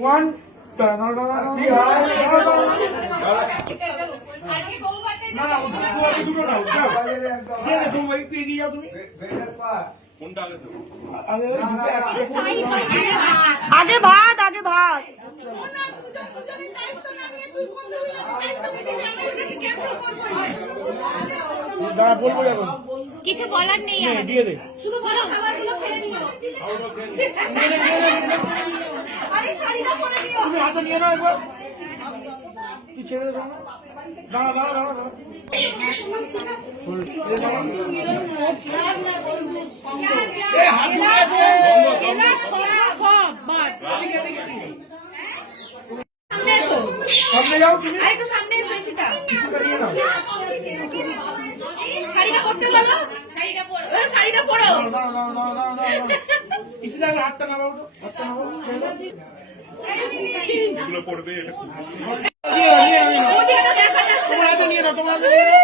one দুটো নাও তুমি এগিয়ে যাও তুমি আগে ভাত আগে ভাত দাঁড়া বলবো এখন কিছু বলার নেই দিয়ে দে শুধু বলো খাবারগুলো খেয়ে নিও আরে শাড়িটা পরে নিও তুমি হাতে নিয়ে নাও একবার তুই ছেড়ে দাও দাঁড়া দাঁড়া দাঁড়া দাঁড়া সামনে যাও তুমি আরেকটু সামনে এসো সেটা নিয়ে নাও শাড়িটা পরতে বলো শাড়িটা পরো হাতটা নামাও হাতটা নামাও এগুলো পড়বে এটা তোমার হাতে নিয়ে নাও তোমার হাতে নিয়ে নাও